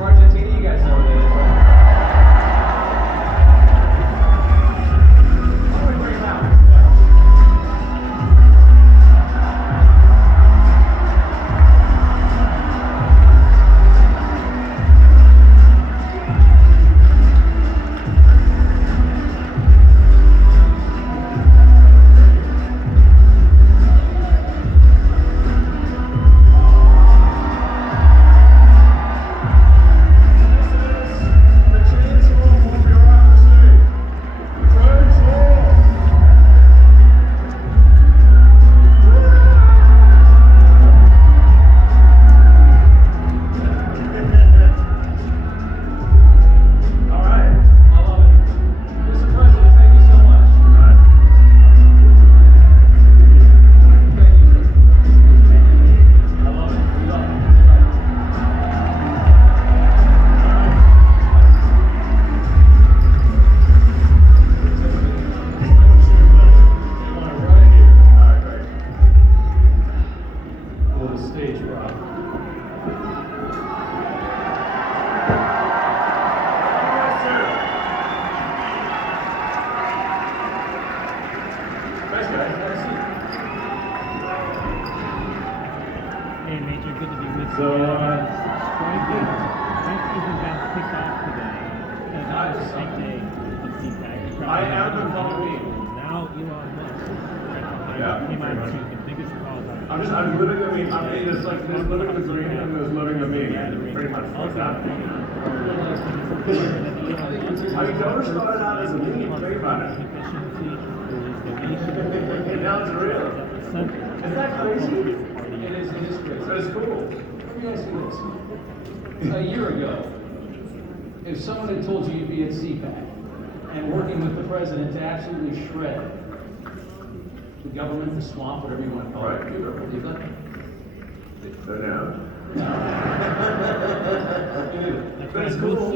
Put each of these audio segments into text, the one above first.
from Argentina, you guys know what it is, right? Why don't we bring him out? I am the following. Now Elon Musk came out to the biggest cause I'm living the meme. I mean, it's like there's living the dream and there's living the meme. Pretty much what's happening. I mean, Dover started out as a meme. Think about it. And now it's real. Isn't that crazy? It is crazy. So it's cool. Let me ask you this. A year ago, if someone had told you you'd be at CPAC and working with the president to absolutely shred the government, the swamp, whatever you want to call it, you would believe that? So now. But it's cool.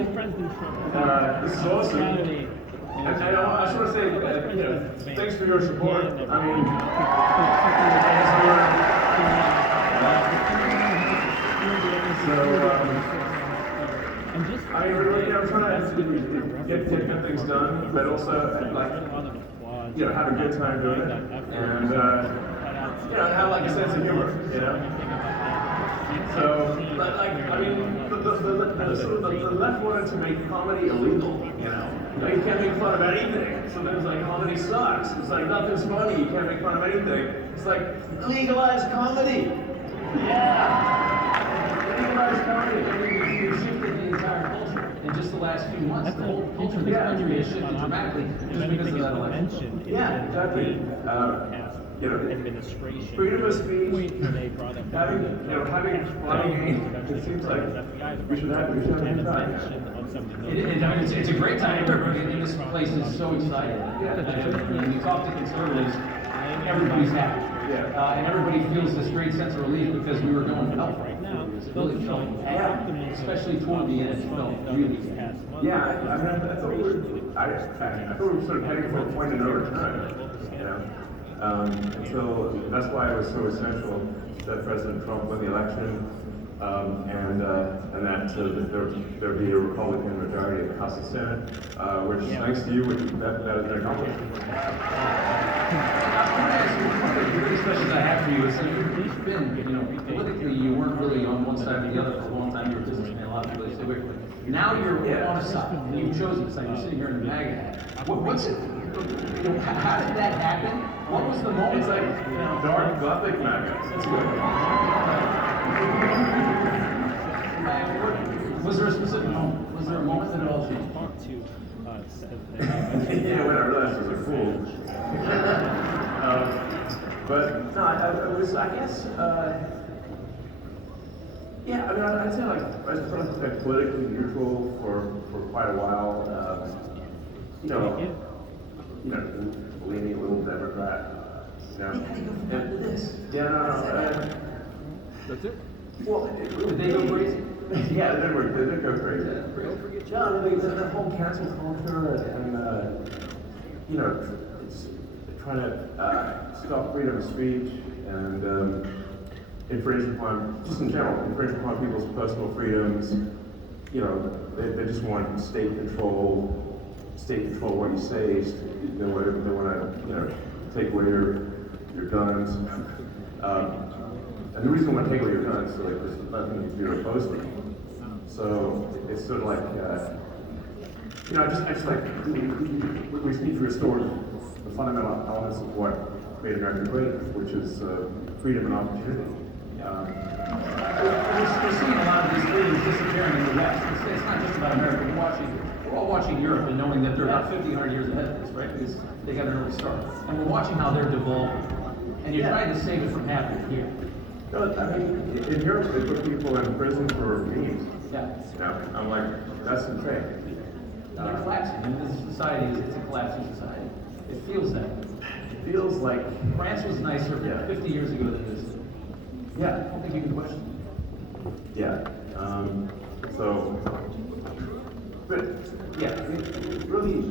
This is awesome. And I just want to say, thanks for your support. I mean, I'm trying to get good things done, but also like, have a good time doing it, and have like a sense of humor, So, I mean, the left wanted to make comedy illegal, you can't make fun of anything. Sometimes like comedy sucks. It's like nothing's funny. You can't make fun of anything. It's like legalize comedy. Yeah, legalize comedy. We've shifted the entire culture in just the last few months. The whole culture of this country has shifted dramatically just because of that election. Yeah, exactly. Administration. Freedom of speech. Having it seems like we should have a good time. It's a great time. Everybody in this place is so excited. When you talk to conservatives, everybody's happy. And everybody feels this great sense of relief because we were going well right now. It's really felt bad, especially toward the end. It felt really bad. I thought we were sort of heading for a point in no return. So that's why it was so essential that President Trump won the election, and that there be a Republican majority in the House and Senate, which thanks to you, that has been accomplished. One of the biggest questions I have for you is, you've been, politically, you weren't really on one side or the other for a long time. You were a businessman, a lot of people say, wait. Now you're on a side, and you've chosen a side. You're sitting here in the MAGA hat. What's it? How did that happen? What was the moment? It's like dark gothic MAGA. That's good. Was there a specific moment? Was there a moment that it all changed? When I realized I was a fool. But no, I guess. I'd say like I was trying to stay politically neutral for quite a while. Leaning a little Democrat. That's it? Well, did they go crazy? Yeah, they did go crazy. The whole cancel culture and it's trying to stop freedom of speech and infringe upon, just in general, infringe upon people's personal freedoms. you know, they just want state control what you say. They want to, you know, take away your guns. And the reason they want to take away your guns is like there's nothing you're opposed to. So it's sort of like, you know, I just like we need to restore the fundamental elements of what made America great, which is freedom and opportunity. We're seeing a lot of these freedoms disappearing in the West. It's not just about America. We're all watching Europe and knowing that they're about 50, 100 years ahead of us, right? Because they got an early start. And we're watching how they're devolving. And you're trying to save it from happening here. No, I mean, in Europe, they put people in prison for memes. Yeah. Yeah, I'm like, that's insane. They're collapsing. I mean, this society it's a collapsing society. It feels that way. It feels like, France was nicer 50 years ago than it is. yeah, I don't think you can question it. yeah. So, but yeah, it really,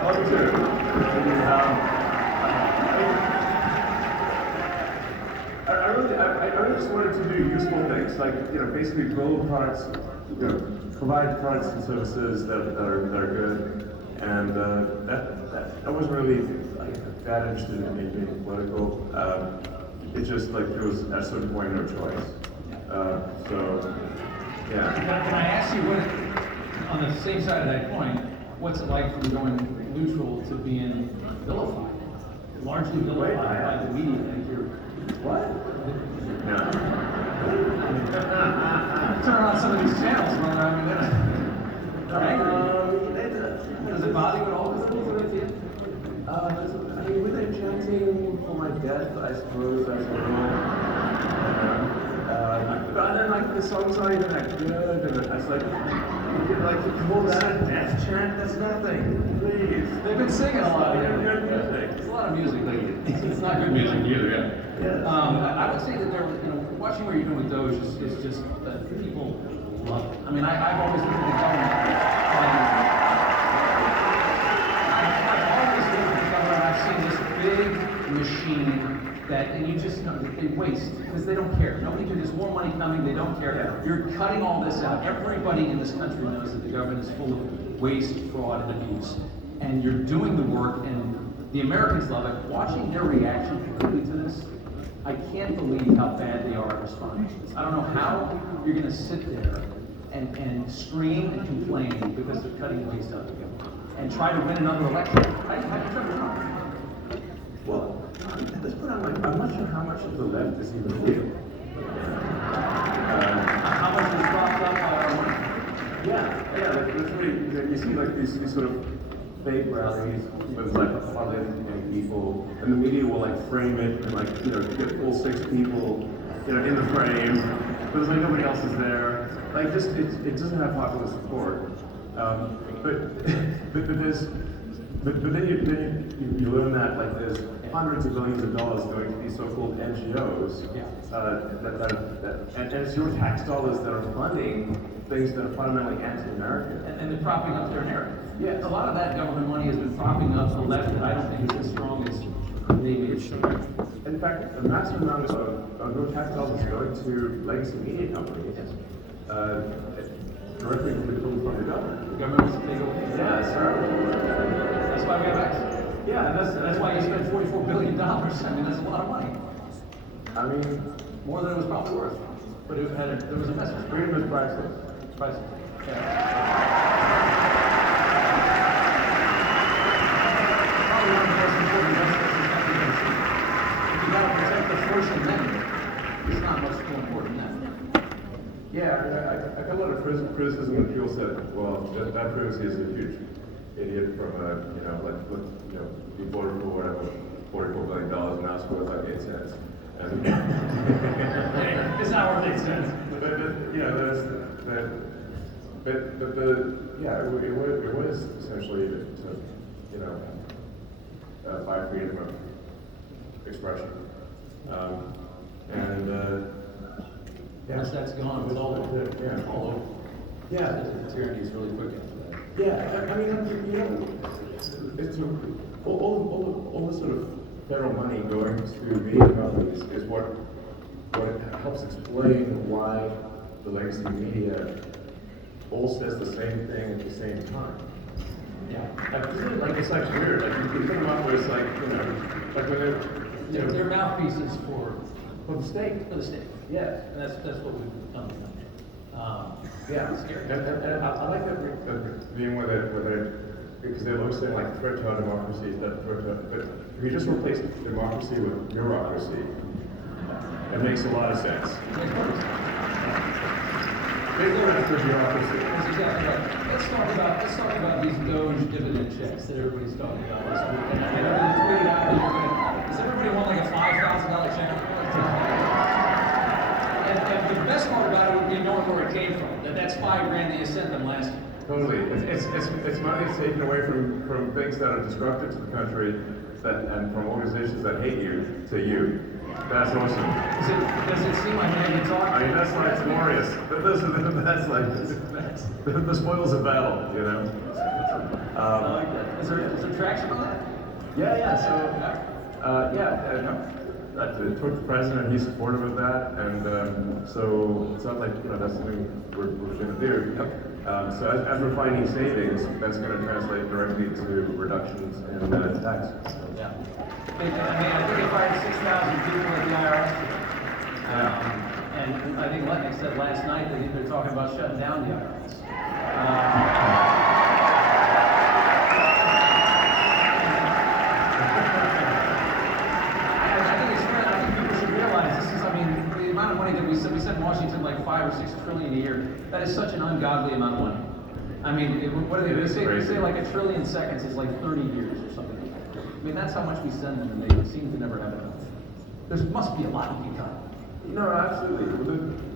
oh, sure. I really just wanted to do useful things, like, you know, basically build products, you know, provide products and services that are good, and that wasn't really like that interested in being political. It's just like there was at a certain point no choice. So yeah. Can I ask you what, on the same side of that coin, what's it like from going neutral to being vilified? Largely vilified by the media. Like you're, What? No. turn on some of these channels, brother. I mean, they're angry. Does it bother you at all? Does it with you? I mean, were they chanting for my death? I suppose that's a little. But then, like, the songs aren't even that good, and I was like, to call that a death chant? That's nothing. Please. They've been singing a lot. Good music. It's a lot of music lately. It's not good music either, yeah. Yes. I would say that there, you know, watching what you're doing with Doge is just that people love it. I mean, I've always looked at the government, and I've always looked at the government. I've seen this big machine that, and you just know that they waste because they don't care. Nobody cares. There's more money coming. They don't care. Yeah. You're cutting all this out. Everybody in this country knows that the government is full of waste, fraud, and abuse, and you're doing the work, and the Americans love it. Watching their reaction completely to this, I can't believe how bad they are at responding. I don't know how you're going to sit there and scream and complain because they're cutting waste out of the government and try to win another election. How do you try to win? Well, at this point, I'm not sure how much of the left is even real. How much is propped up by our money? Yeah, like, it's really, you see like these sort of fake rallies with like a hundred people, and the media will like frame it and like, you know, get full 6 people, you know, in the frame, but it's like nobody else is there. Like, just it doesn't have popular support. But then you learn that like there's hundreds of billions of dollars going to these so-called NGOs, and it's your tax dollars that are funding things that are fundamentally anti-American. And they're propping up their narrative. Yes. A lot of that government money has been propping up the left that I don't think is as strong as maybe it should be. In fact, a massive amount of your tax dollars is going to legacy media companies, directly from the government. The government was big open. Yeah, sir. That's why we have access. Yeah, That's why you spent $44 billion. I mean, that's a lot of money. I mean, More than it was probably worth. But there was a message. freedom is priceless. Priceless. Yeah. Probably one of the most important messages this country can see. If you gotta protect the First Amendment, it's not much more important than that. Yeah, I got a lot of criticism when people said, well, that privacy is a huge idiot from you know, you voted for whatever, $44 billion, and now it's worth like 8 cents. And It's not worth 8 cents. but yeah, it was essentially to you know, buy freedom of expression, Once that's gone, it's all over. Yeah. All over. Yeah. The tyranny is really quick after that. Yeah, I mean, you know, it's all the sort of federal money going to media companies is what helps explain why the legacy media all says the same thing at the same time. Yeah. Like it's like weird. Like you put them up where it's like, like when they're, They're mouthpieces for the state. the state. Yes. And that's what we've done. Yeah. It's scary. And I like that being with it, because they always say like threat to our democracy is that threat to, but if you just replace democracy with bureaucracy, it makes a lot of sense. Bigger after bureaucracy. That's exactly right. Let's talk about these Doge dividend checks that everybody's talking about this week. And I know you tweeted out that you're gonna, does everybody want like a $5,000 check? And the best part about it would be knowing where it came from. That's $5,000 that you sent them last year. Totally. It's money that's taken away from things that are disruptive to the country and from organizations that hate you to you. That's awesome. Does it seem like maybe talk? I mean, that's like glorious. That's like the spoils of battle, you know. I like that. Is there traction on that? Yeah. So, I talked to the president. He's supportive of that, and so it sounds like that's something we're going to do. So as we're finding savings, that's going to translate directly to reductions in tax. Yeah. I mean, I think if I had 6,000 people at the IRS, and I think Letnick said last night that they're talking about shutting down the IRS. The amount of money that we send Washington like $5 or $6 trillion a year. That is such an ungodly amount of money. I mean, what do they say? They say like 1 trillion seconds is like 30 years or something like that. I mean, that's how much we send them, and they seem to never have enough. There must be a lot to be done. No, absolutely.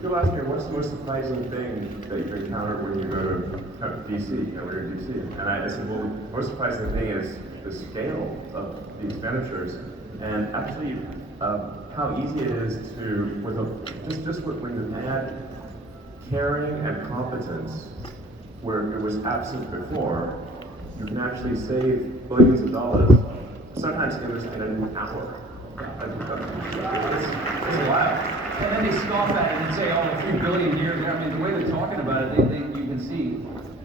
People ask me, what's the most surprising thing that you encounter when you go to DC, when you're in DC? And I said, well, the most surprising thing is the scale of the expenditures, and actually how easy it is to, when you add caring and competence, where it was absent before, you can actually save billions of dollars, sometimes in an hour. It's wild. And then they scoff at it and say, oh, 3 billion years. I mean, the way they're talking about it, you can see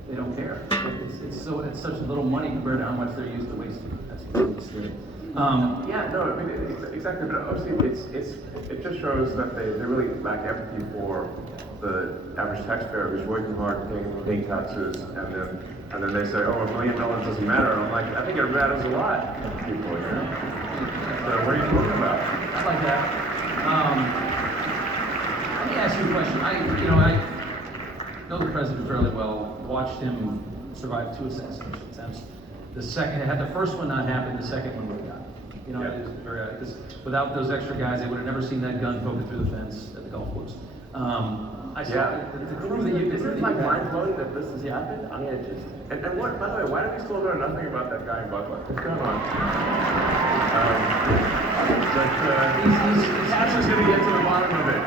they don't care. It's such little money compared to how much they're used to wasting. That's really scary. Exactly. But obviously, it just shows that they really lack empathy for the average taxpayer who's working hard, paying taxes, and then they say, oh, $1 million doesn't matter. And I'm like, I think it matters a lot to people, you know. So what are you talking about? I like that. Let me ask you a question. I know the president fairly well. Watched him survive 2 assassination attempts. Had the first one not happened, the second one would have gotten. It is very because without those extra guys, they would have never seen that gun poking through the fence at the golf course. I saw the crew that you. Isn't it like mind blowing that this has happened? I mean, it just. And what? By the way, why do we still know nothing about that guy in Buckland? What's going on? He's just going to get to the bottom of it.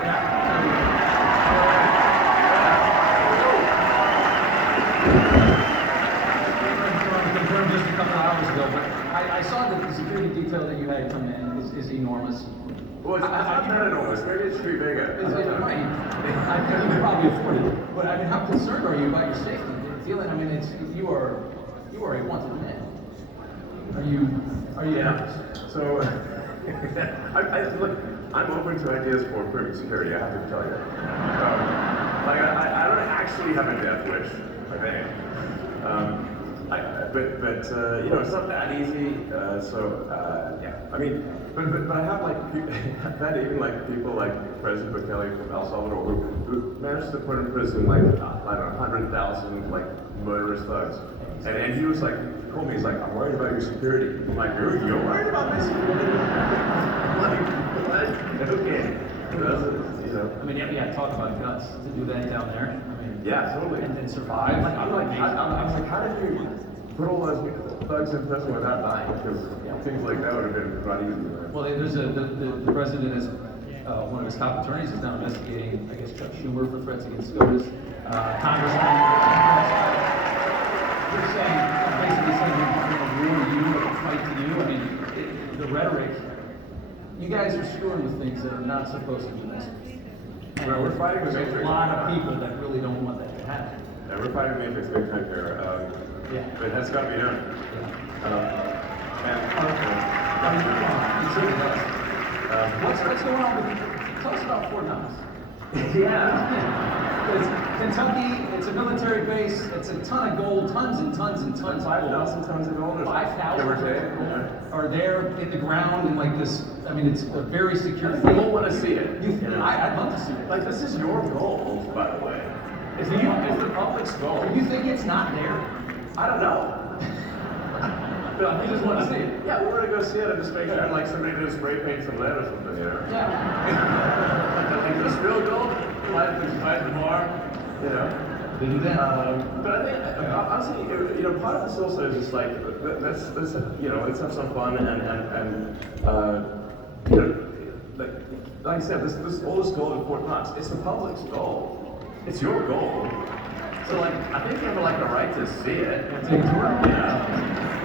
Confirmed just a couple hours ago, but I saw that the security detail that you had come in is enormous. Well, it's not that enormous. Maybe it's pretty big. Right. I think you could probably afford it. But I mean, how concerned are you about your safety? Feeling, I mean, you are a wanted man. Are you? Yeah. So, look, I'm open to ideas for improving security. I have to tell you. I don't actually have a death wish. I think. But it's not that easy. I mean, but I have I've had even people like President Bukele from El Salvador who managed to put in prison 100,000 murderous thugs, and he was told me, he's like, I'm worried about your security. I'm like, you're worried about my security? Okay. I mean, yeah, talk about guts to do that down there. I mean, yeah, totally. And survive. I'm like, how did you put all those thugs in prison without dying? Because things like that would have been not easy. Well, there's the president is one of his top attorneys is now investigating, I guess, Chuck Schumer for threats against SCOTUS. Congressman, you're saying, basically saying we're going to war to you or fight to you. I mean, the rhetoric. You guys are screwing with things that are not supposed to be messed with. Well, we're fighting the There's a Matrix. lot of people that really don't want that to happen. Yeah, we're fighting the Matrix big time here. Yeah. But it has got to be done. I mean, come on, it certainly does. What's going on with, tell us about Fort Knox. Yeah. It's Kentucky, it's a military base, it's a ton of gold, tons and tons and tons of 5,000 gold. tons of gold. 5,000 Give or take. are there in the ground in like this, I mean, it's a very secure People field. want to see it. You, I'd love to see it. Like, this is your gold, by the way. It's the public's gold. You think it's not there? I don't know. But you just want to see it. Yeah, we're gonna go see it and just make sure like somebody did spray paint some lead or something, you know? Yeah. Like, is this real gold? Light the bar, you know? They do that. But I think, honestly, you know, part of this also is just like, let's you know, let's have some fun and you know, like I said, this all this gold in Fort Knox, it's the public's gold. It's your gold. So like, I think you have like a right to see it. Take a tour.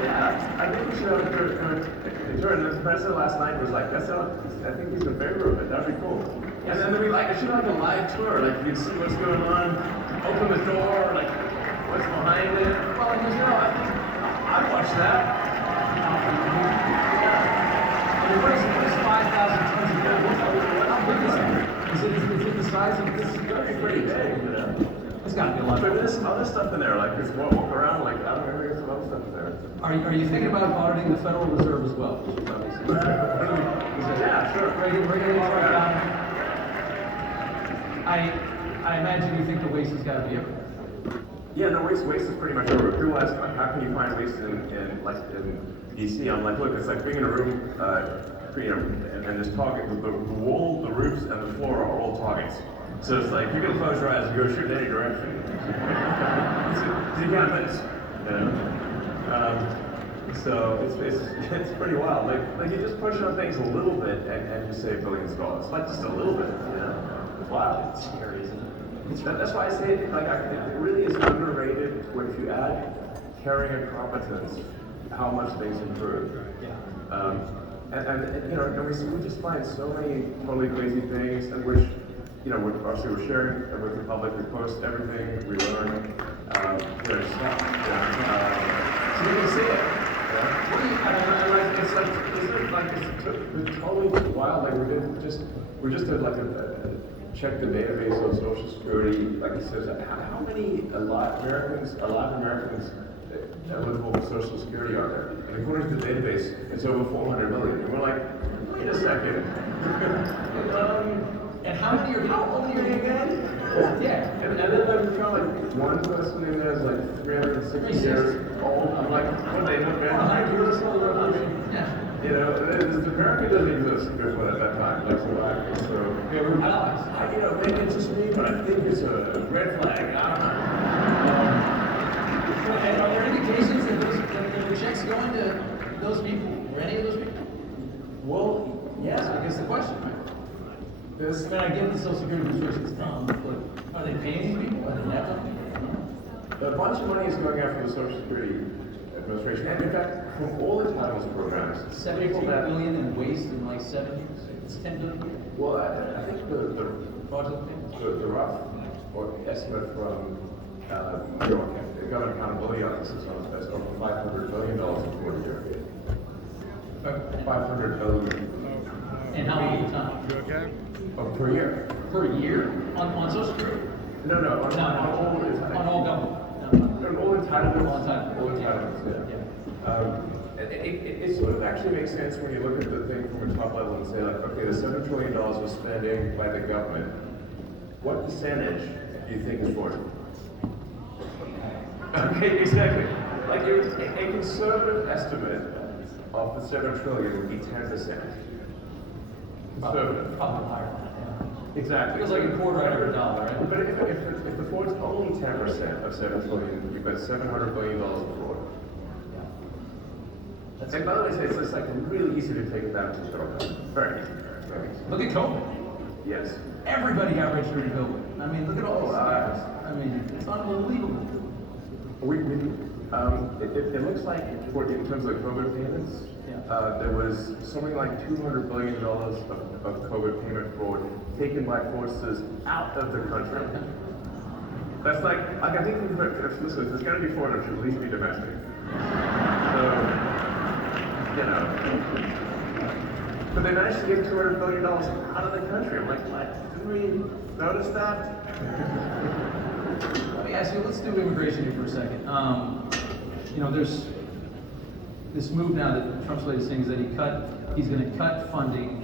Yeah, I think we should have a tour. And the president last night was like, I think he's in favor of it. That'd be cool. And then I should have like a live tour. Like you can see what's going on, open the door, like what's behind it. Well, like, you know, I'd watch that. I mean, what is 5,000 tons of gold? How big is that? Is it the size of this? It's gotta be pretty big, you know. It's got to be a lot. But there's other stuff in there, like there's walk around, like I don't know, there's some other stuff in there. Are you thinking about auditing the Federal Reserve as well? Yeah, sure. Regulate all right down. I imagine you think the waste has got to be everywhere. Yeah, no, waste is pretty much over. People ask, like, how can you find waste in DC? I'm like, look, it's like being in a room, you know, and there's target. The wall, the roofs, and the floor are all targets. So it's like you can close your eyes and go shoot in any direction. So you can't miss, you know. So it's pretty wild. Like you just push on things a little bit and you save billions of dollars. Like just a little bit, you know. It's wild. It's scary, isn't it? That's why I say it, like, it really is underrated when if you add caring and competence, how much things improve. Yeah. And you know, and we just find so many totally crazy things, and which, you know, obviously we're sharing with the public. We post everything, we learn. There's stuff. So you can see it. Yeah. What do you? It's totally wild. Like we just did like a check the database of Social Security. Like it says, how many a lot of Americans eligible for Social Security are there? And according to the database, it's over 400 million. And we're like, wait a second. And how old are you again? Yeah. And then we found like one person in there is like 360 years old. I'm like, what they look at? Yeah. You know, America doesn't exist before at that time. Like, so Yeah, we're allies. you know, maybe it's just me, but I think it's a red flag. I don't know. And are there indications that the checks going to those people, or any of those people? Well, Yes, I guess the question, right? this. I mean, I get the Social Security restrictions come, but are they paying these people? Are they never? A bunch of money is going after the Social Security Administration, and in fact, from all the entitlements programs, 72 people that. billion in waste in like 7 years. It's 10 billion. Well, I think the Fraudulent payments. the rough or estimate from New York, the Government Accountability Office is over $500 billion in 40 years. 500 billion And how many times? per year. Per year? On Social Security? No, No, on all on all government. No. all entitlements. All entitlements. All entitlements, yeah. It sort of actually makes sense when you look at the thing from a top level and say, like, okay, the $7 trillion we're spending by the government, what percentage do you think is fraudulent? Okay, exactly. Like a conservative estimate of the $7 trillion would be 10%. Conservative. Probably higher than that, Exactly. Feels like a quarter out of every dollar, right? But if the fraud's only 10% of $7 trillion, you've got $700 billion of fraud. That's And by the way, it's just like really easy to take it down to zero. Very easy. Very easy. Look at COVID. Yes. Everybody got rich during COVID. I mean, look at all these scams. I mean, it's unbelievable. It looks like in terms of COVID payments, Yeah. there was something like $200 billion of COVID payment fraud taken by forces out of the country. That's like I think, listen, if it's going to be foreign, it should at least be domestic. So, you know. But they managed to get $200 billion out of the country. I'm like, what? Didn't we notice that? Let me ask you, let's do immigration here for a second. You know, there's this move now that Trump's latest thing is that he's going to cut funding,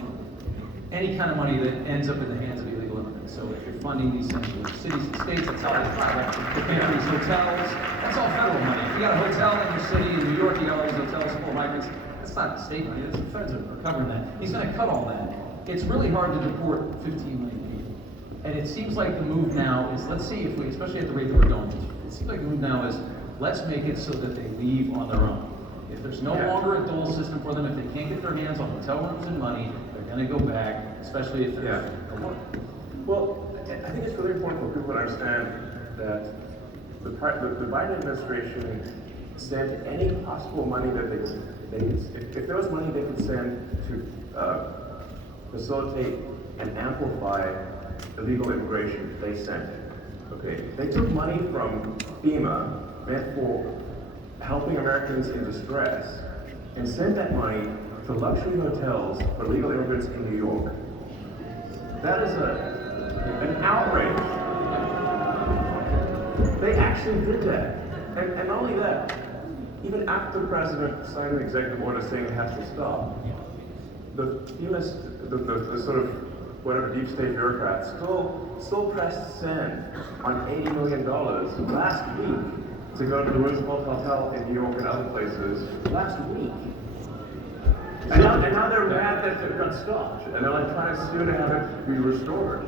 any kind of money that ends up in the hands of illegal immigrants. So if you're funding these central cities and states, that's all they fund. If you have these hotels, that's all federal money. If you got a hotel in your city, in New York, you got all these hotels full of migrants, that's not state money, that's the feds are covering that. He's going to cut all that. It's really hard to deport 15 million people. And it seems like the move now is, let's see if we, especially at the rate that we're going, it seems like the move now is, let's make it so that they leave on their own. If there's no longer a dole system for them, if they can't get their hands on hotel rooms and money, they're going to go back, especially if they're Well, I think it's really important for people to understand that the Biden administration sent any possible money that if there was money they could send to facilitate and amplify illegal immigration, they sent it. Okay, they took money from FEMA meant for helping Americans in distress and sent that money to luxury hotels for illegal immigrants in New York. That is an outrage. They actually did that. And not only that, even after the president signed an executive order saying it has to stop, the FEMA, the sort of whatever deep state bureaucrats still pressed send on $80 million last week to go to the Roosevelt Hotel in New York and other places last week. And now they're mad that it got stopped. And they're like trying to sue to have it be restored.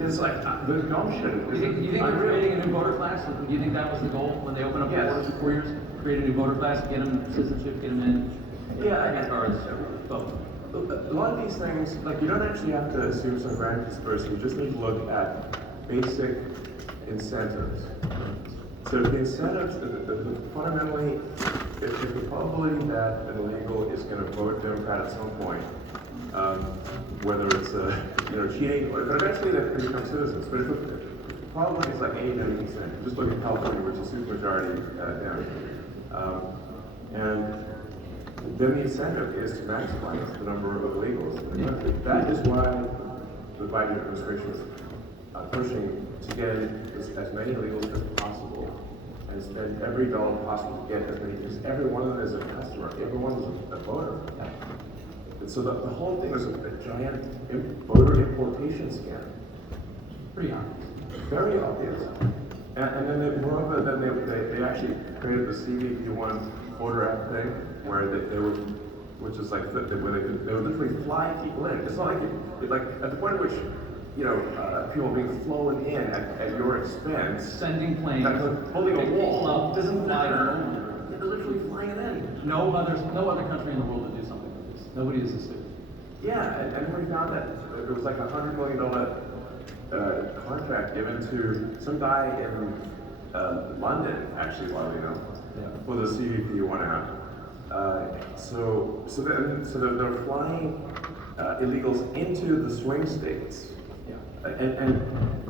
It's like the gumption. You think they're creating a new voter class? Do you think that was the goal when they opened up the borders for 4 years? Create a new voter class, get them citizenship, get them in. Yeah, cards, vote. A lot of these things, like you don't actually have to assume some grand conspiracy. You just need to look at basic incentives. So the incentives, fundamentally, if the probability that an illegal is going to vote Democrat at some point, whether it's cheating, but eventually they can become citizens. But if the probability is like 80-90%, just look at California, which is supermajority down. And then the incentive is to maximize the number of illegals in the country. That is why the Biden administration is pushing to get as many illegals as possible and spend every dollar possible to get as many, because every one of them is a customer, everyone is a voter. And so the whole thing is a giant voter importation scam. Pretty obvious. Very obvious. And then they actually created the CBP1 voter app thing, where they would, which is like where they would literally fly people in. It's not like at the point at which people are being flown in at your expense, sending planes, pulling a wall, doesn't matter. They're literally flying it in. No other country in the world would do something like this. Nobody is this stupid. Yeah, and we found that there was like $100 million contract given to some guy in London, actually, for the CVP1 app. So they're flying illegals into the swing states. And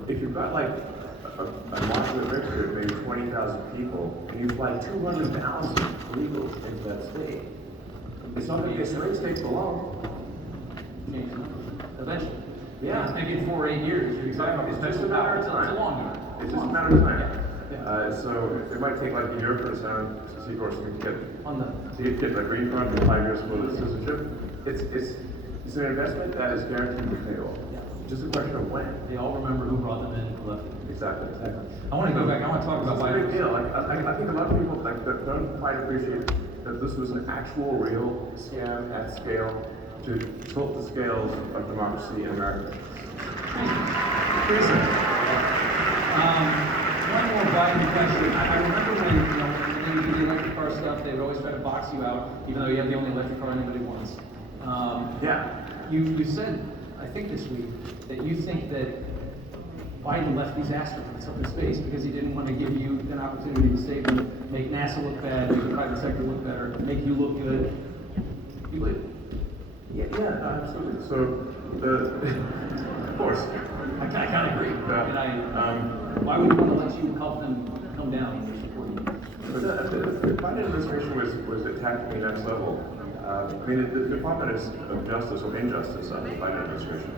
if you've got like a market of victory of maybe 20,000 people, and you fly 200,000 illegals into that state, it's not going to be a swing state for long. Eventually. Yeah. Maybe in 4 or 8 years. You're exactly. It's just a matter of time. It's a long year. It's just a matter of time. So it might take like a year for the Senate to see course to get the green card and 5 years for the citizenship. It's an investment that is guaranteed to pay off. Just a question of when. They all remember who brought them in and who left them. Exactly. I want to go back. I want to talk about It's a big Biden. deal. I think a lot of people that don't quite appreciate that this was an actual, real scam at scale to tilt the scales of democracy in America. One more Biden question. I remember when they would do the electric car stuff, they would always try to box you out, even though you have the only electric car anybody wants. You said, I think this week, that you think that Biden left these astronauts up in space because he didn't want to give you an opportunity to save them, make NASA look bad, make the private sector look better, make you look good. You believe it? Yeah, absolutely. So Of course. I kind of agree. Yeah. And why would you want to let you help them come down when you're supporting them? But the Biden administration was attacking the next level. I mean, the Department of Justice or injustice of the Biden administration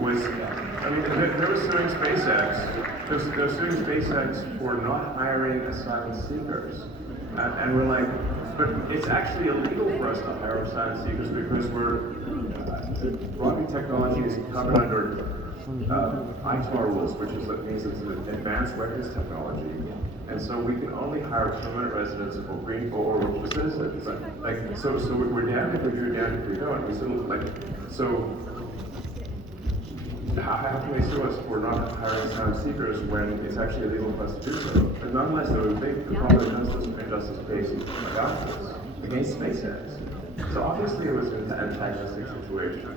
was, I mean, they were suing SpaceX. They're suing SpaceX for not hiring asylum seekers. And we're like, but it's actually illegal for us to hire asylum seekers because rocket technology is covered under ITAR rules, which means it's an advanced weapons technology. And so we can only hire permanent residents or green or citizens. So we're damned if we do, damned if we don't. We still so how can they sue us for not hiring asylum seekers when it's actually illegal for us to do so? But nonetheless, there was a big Department of Justice and Justice case about this against SpaceX. So obviously it was an antagonistic situation.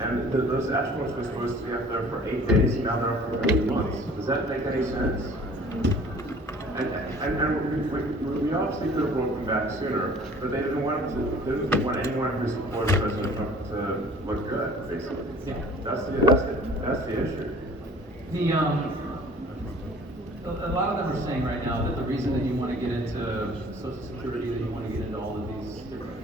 And those astronauts were supposed to be up there for 8 days, and now they're up for 8 months. Does that make any sense? And we obviously could have brought them back sooner, but they didn't want anyone who supported President Trump to look good, basically. Yeah. That's the issue. A lot of them are saying right now that the reason that you want to get into Social Security, that you want to get into all of these different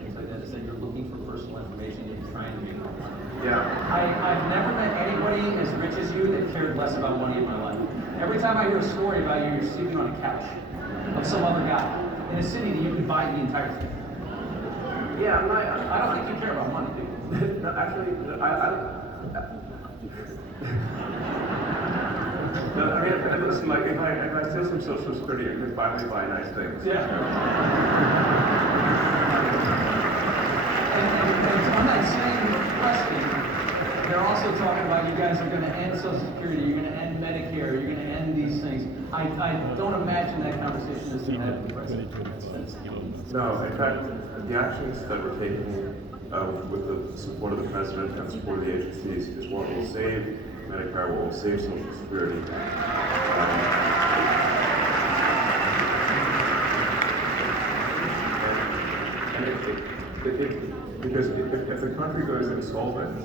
things like that, is that you're looking for personal information and you're trying to make more money. Yeah. I've never met anybody as rich as you that cared less about money in my life. Every time I hear a story about you, you're sleeping on a couch of some other guy in a city that you can buy the entire thing. Yeah, I don't think you care about money, do you? no, actually, no, I mean, listen, like if I say some Social Security, you can finally buy nice things. Yeah. And on that same question, they're also talking about you guys are going to end Social Security, you're going to end Medicare, you're going to end these things. I don't imagine that conversation is going to happen with the president. No, in fact, the actions that we're taking with the support of the president and support of the agencies is what will save Medicare, what will save Social Security. Because if the country goes insolvent,